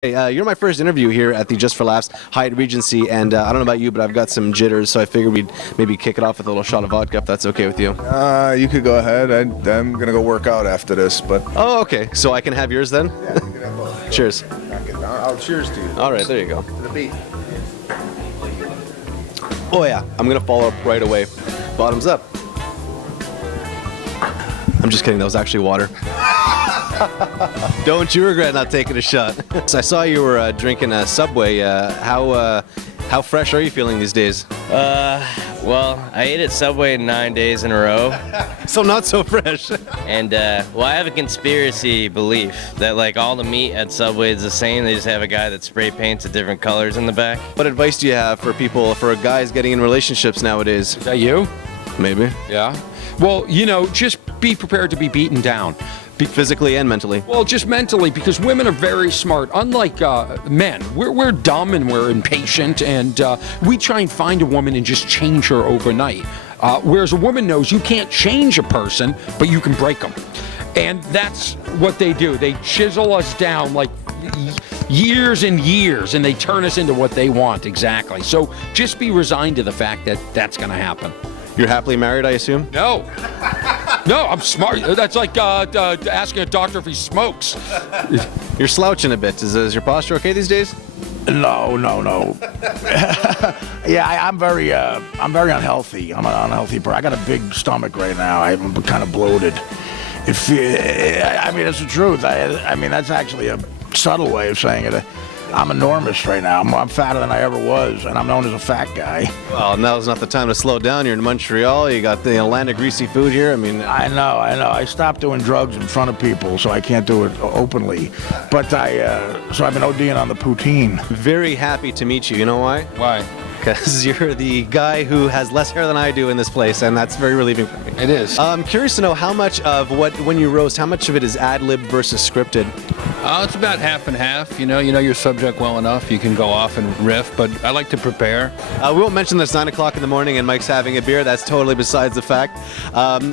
Hey, you're my first interview here at the Just for Laughs Hyatt Regency, and I don't know about you, but I've got some jitters, so I figured we'd maybe kick it off with a little shot of vodka, if that's okay with you. You could go ahead. I'm gonna go work out after this, but... Oh, okay. So I can have yours then? Yeah, you can have both. Cheers. I'll cheers to you. All right, there you go. To the beat. Oh yeah, I'm gonna follow up right away. Bottoms up. I'm just kidding, that was actually water. Don't you regret not taking a shot. So I saw you were drinking a Subway. How fresh are you feeling these days? Well, I ate at Subway 9 days in a row. So not so fresh. And, well, I have a conspiracy belief that, like, all the meat at Subway is the same. They just have a guy that spray paints the different colors in the back. What advice do you have for people, for guys getting in relationships nowadays? Is that you? Maybe. Yeah. Well, you know, just be prepared to be beaten down. Physically and mentally. Well, just mentally, because women are very smart. Unlike men, we're dumb and we're impatient, and we try and find a woman and just change her overnight. Whereas a woman knows you can't change a person, but you can break them. And that's what they do. They chisel us down like years and years, and they turn us into what they want exactly. So just be resigned to the fact that that's going to happen. You're happily married, I assume? No. No, I'm smart. That's like asking a doctor if he smokes. You're slouching a bit. Is your posture okay these days? No. Yeah, I'm very unhealthy. I'm an unhealthy person. I got a big stomach right now. I'm kind of bloated. I mean, it's the truth. I mean, that's actually a subtle way of saying it. I'm enormous right now. I'm fatter than I ever was, and I'm known as a fat guy. Well, now's not the time to slow down. You're in Montreal. You got the land of greasy food here. I mean... I know. I stopped doing drugs in front of people, so I can't do it openly. But so I've been ODing on the poutine. Very happy to meet you. You know why? Why? Because you're the guy who has less hair than I do in this place, and that's very relieving for me. It is. I'm curious to know how much of when you roast, how much of it is ad-lib versus scripted? It's about half and half. You know your subject well enough. You can go off and riff, but I like to prepare. We won't mention that it's 9 o'clock in the morning and Mike's having a beer. That's totally besides the fact.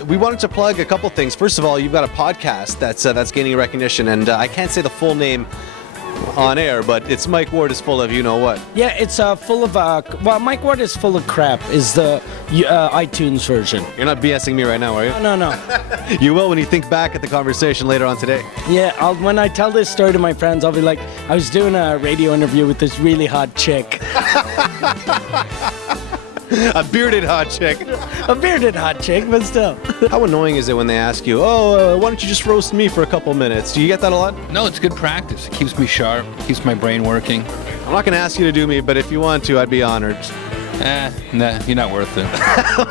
We wanted to plug a couple things. First of all, you've got a podcast that's gaining recognition, and I can't say the full name on air, but it's Mike Ward is full of you know what. Yeah, it's full of well, Mike Ward is full of crap is the iTunes version. You're not BSing me right now, are you? No. You will when you think back at the conversation later on today. Yeah, when I tell this story to my friends, I'll be like, I was doing a radio interview with this really hot chick. A bearded hot chick. A bearded hot chick, but still. How annoying is it when they ask you, why don't you just roast me for a couple minutes? Do you get that a lot? No, it's good practice. It keeps me sharp, keeps my brain working. I'm not going to ask you to do me, but if you want to, I'd be honored. Nah, you're not worth it.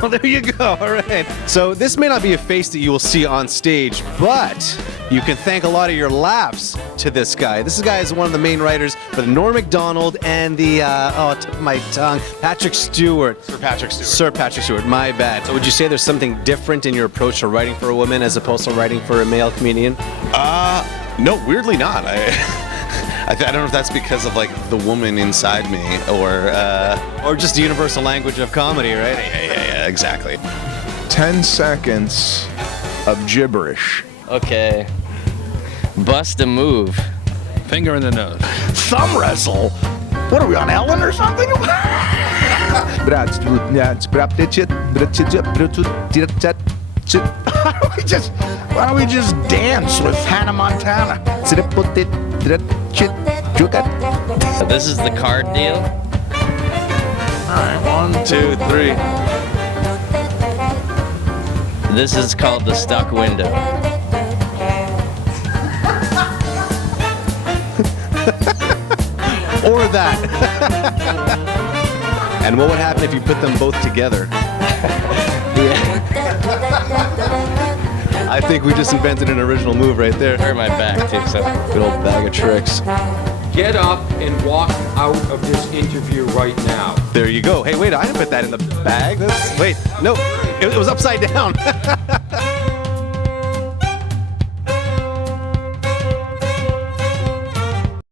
Well, there you go. All right. So this may not be a face that you will see on stage, but you can thank a lot of your laughs to this guy. This guy is one of the main writers for the Norm Macdonald and the, tip of my tongue, Patrick Stewart. Sir Patrick Stewart. Sir Patrick Stewart, my bad. So would you say there's something different in your approach to writing for a woman as opposed to writing for a male comedian? No, weirdly not. I don't know if that's because of like the woman inside me Or just the universal language of comedy, right? Yeah, exactly. 10 seconds of gibberish. Okay. Bust a move. Finger in the nose. Thumb wrestle? What are we on Ellen or something? Why don't we just dance with Hannah Montana? This is the card deal. All right, 1, 2, 3. This is called the stuck window. Or that. And what would happen if you put them both together? I think we just invented an original move right there. Hurt my back too, so. Good old bag of tricks. Get up and walk out of this interview right now. There you go. Hey, wait, I didn't put that in the bag. Wait, no, it was upside down.